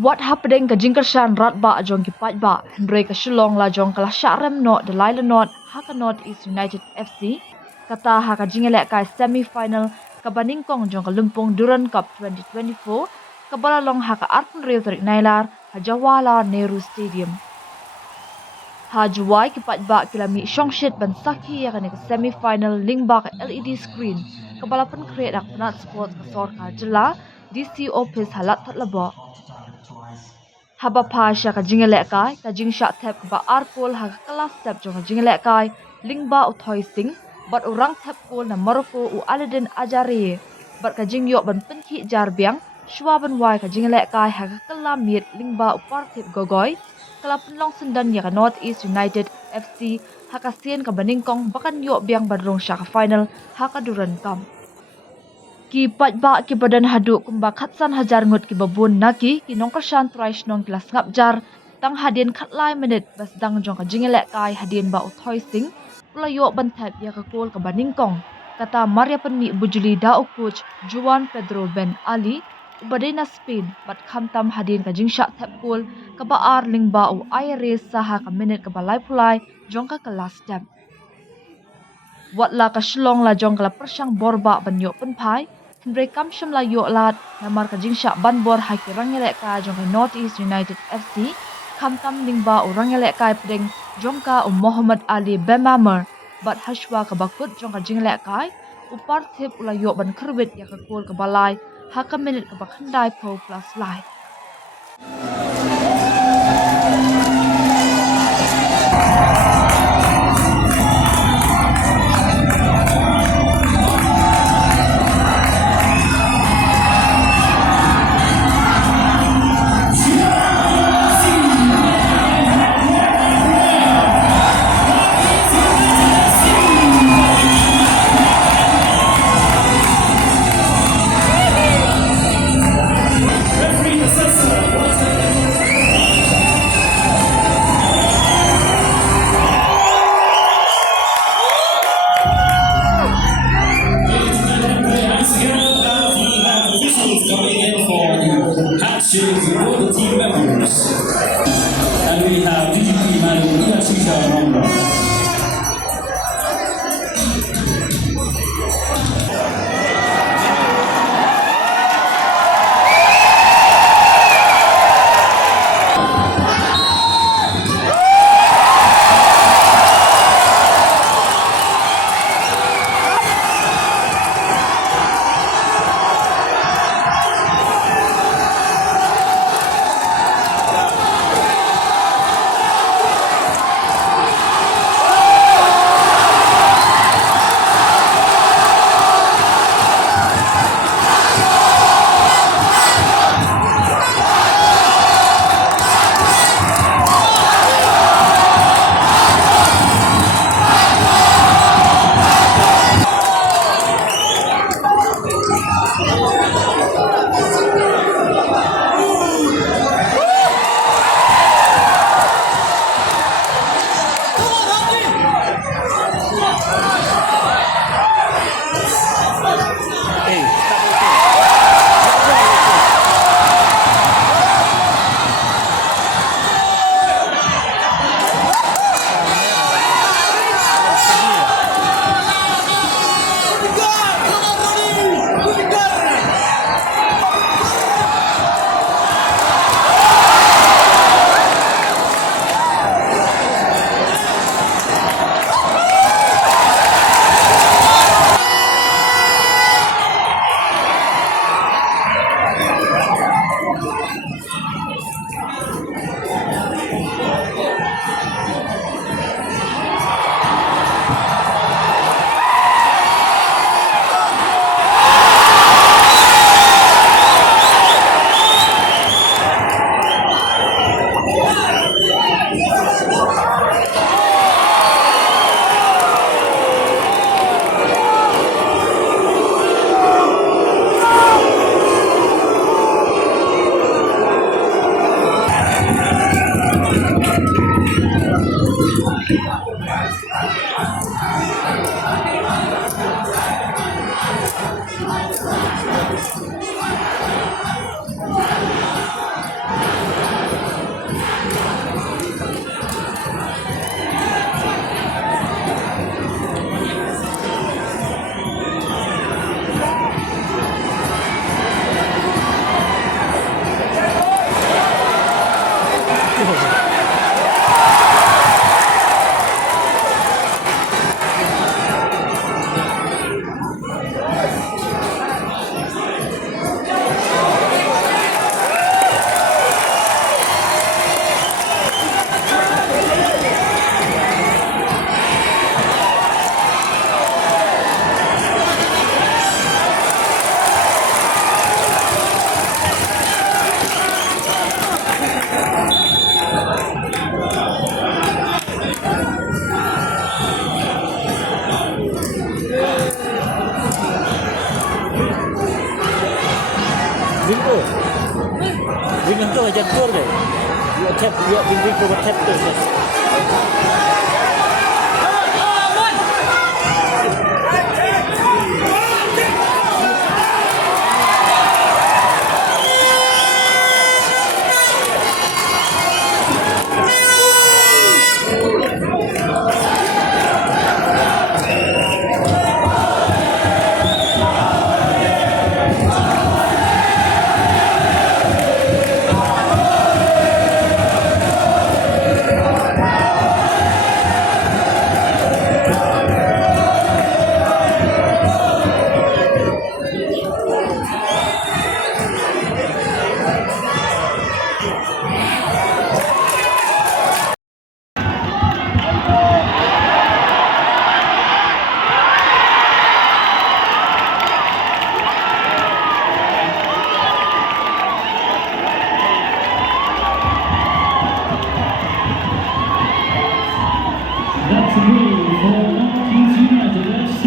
What happening ke kyrshan ratba jong ki paidbah Hendrei ke Shillong Lajong kalah syarem not the Lila not haka not is United FC kata haka jingelek kai semifinal kabaningkong jong ke Lumpung Durand Cup 2024 kabalalong haka arpun real tarik nailar hajawala Nehru Stadium. Hajuai ki paidbah kilami shongshit ban saki ya ke semifinal lingba ke LED screen kabalapan create ak penat sports ke sorka jela DC office halat tatlabo. Haba pasha ka jingelek kai ka jingsha tep ba arpol ha kelas tep jong ka jingelek kai lingba uthoi sing bat orang tep kol na Morocco u Aladin ajari bat ka jingyo ban penki jar biang shwa ban wai ka jingelek kai ha kelamit lingba upar tep gogoi kala penlong sendan ya ka North East United FC ha ka sien ka baningkong bakan yo biang badrong sha ka final ha ka Durand Cup. Ki paidbah ki badan haduk kumba khatsan hajar ngut ki babun naki ki nongkershan traish nong kelas ngapjar tang hadin khatlai menit bas dang jong ka jingelek kai hadin ba uthoi sing pulayo ban thap ya ka kol ka baningkong kata Maria penmi bujuli da coach Juan Pedro Ben Ali ubadena Spain bat khamtam hadin ka jingsha thap kol ka ba ar lingba u ayre saha ka minute ka balai pulai jong ka kelas step watla ka Shillong Lajong kala persang borba ban yo penpai Hendrei kamsham la yo lat namar ka jingsha ban bor haki rangelek ka jong ka North East United FC khamtam lingba u rangelek kai pedeng jongka u Muhammad Ali Bemamer bat hashwa ka bakut jong ka jingelek kai upar thip ula yo ban khrwit ya ka kol ka balai haka minute ka bakhandai po plus live. Coming in for the actions of all the team members. And we have DGP Madam Nia. tu. Ring tu macam tu je. Dia tap, dia ring tu tap tu. That's a goal for Northeast United FC.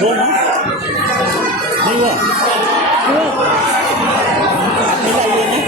Gol no? Dua. Dua. Nilai ini.